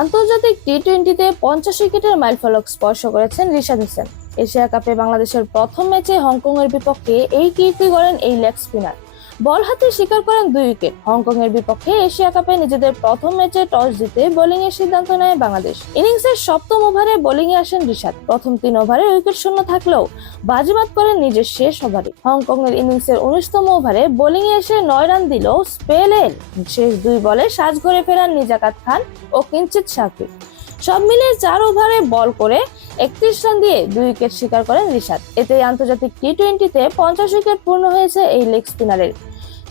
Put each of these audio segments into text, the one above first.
আন্তর্জাতিক টি-20তে 50 উইকেটের মাইলফলক স্পর্শ করেছেন রিশাদ হোসেন। এশিয়া কাপে বাংলাদেশের প্রথম ম্যাচে হংকং এর বিপক্ষে এই কীর্তি গড়েন এই লেগ স্পিনার। বল হাতে শিকার করেন 2 উইকেট। হংকং এর বিপক্ষে এশিয়া কাপে নিজেদের প্রথম ম্যাচে টস জিতে বোলিং এর সিদ্ধান্ত নেয় বাংলাদেশ। ইনিংসের সপ্তম ওভারে বোলিং এ আসেন রিশাদ। প্রথম 3 ওভারে উইকেট শূন্য থাকলেও বাজিমাত করেন নিজের শেষ ওভারে। হংকং এর ইনিংসের 19তম ওভারে বোলিং এ এসে 9 রান দিলেও স্পেলের শেষ 2 বলে সাজঘরে ফেরান নিজাকাত খান ও কিঞ্চিত শাকিব। সব মিলিয়ে 4 ওভারে বল করে 31 রান দিয়ে 2 উইকেট শিকার করেন রিশাদ। এতে আন্তর্জাতিক টি-20তে 50 উইকেট পূর্ণ হয়েছে এই লেগ স্পিনারের।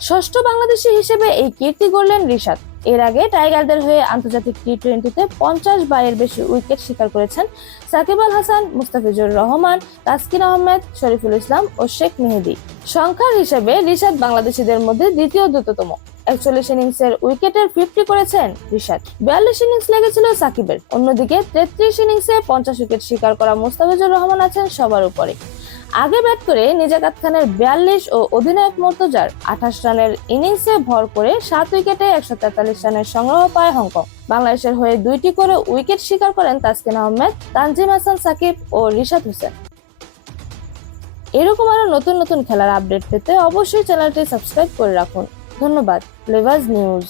ষষ্ঠ বাংলাদেশী হিসেবে এই কীর্তি গড়লেন রিশাদ। এর আগে টাইগারদের হয়ে আন্তর্জাতিক টি-20তে 50 বা এর বেশি উইকেট শিকার করেছেন সাকিব আল হাসান, মুস্তাফিজুর রহমান, তাসকিন আহমেদ, শরীফুল ইসলাম ও শেখ মেহেদী। সংখ্যার হিসেবে রিশাদ বাংলাদেশিদের মধ্যে দ্বিতীয় দ্রুততম। 41 ইনিংসের উইকেটের 50 করেছেন রিশাদ। 42 ইনিংস লেগেছিল সাকিবের। অন্যদিকে 33 ইনিংসে 50 উইকেট শিকার করা মুস্তাফিজুর রহমান আছেন সবার উপরে। আগে ব্যাট করে নিজাকাত খানের 42 ও অধিনায়ক মুর্তজার 28 রানের ইনিংসে ভর করে 7 উইকেটে 143 রানের সংগ্রহ পায় হংকং। বাংলাদেশের হয়ে 2টি করে উইকেট শিকার করেন তাসকিন আহমেদ, তানজিম হাসান সাকিব ও রিশাদ হোসেন। এরকম আরো নতুন নতুন খেলার আপডেট পেতে অবশ্যই চ্যানেলটি সাবস্ক্রাইব করে রাখুন। ধন্যবাদ। Flavours news.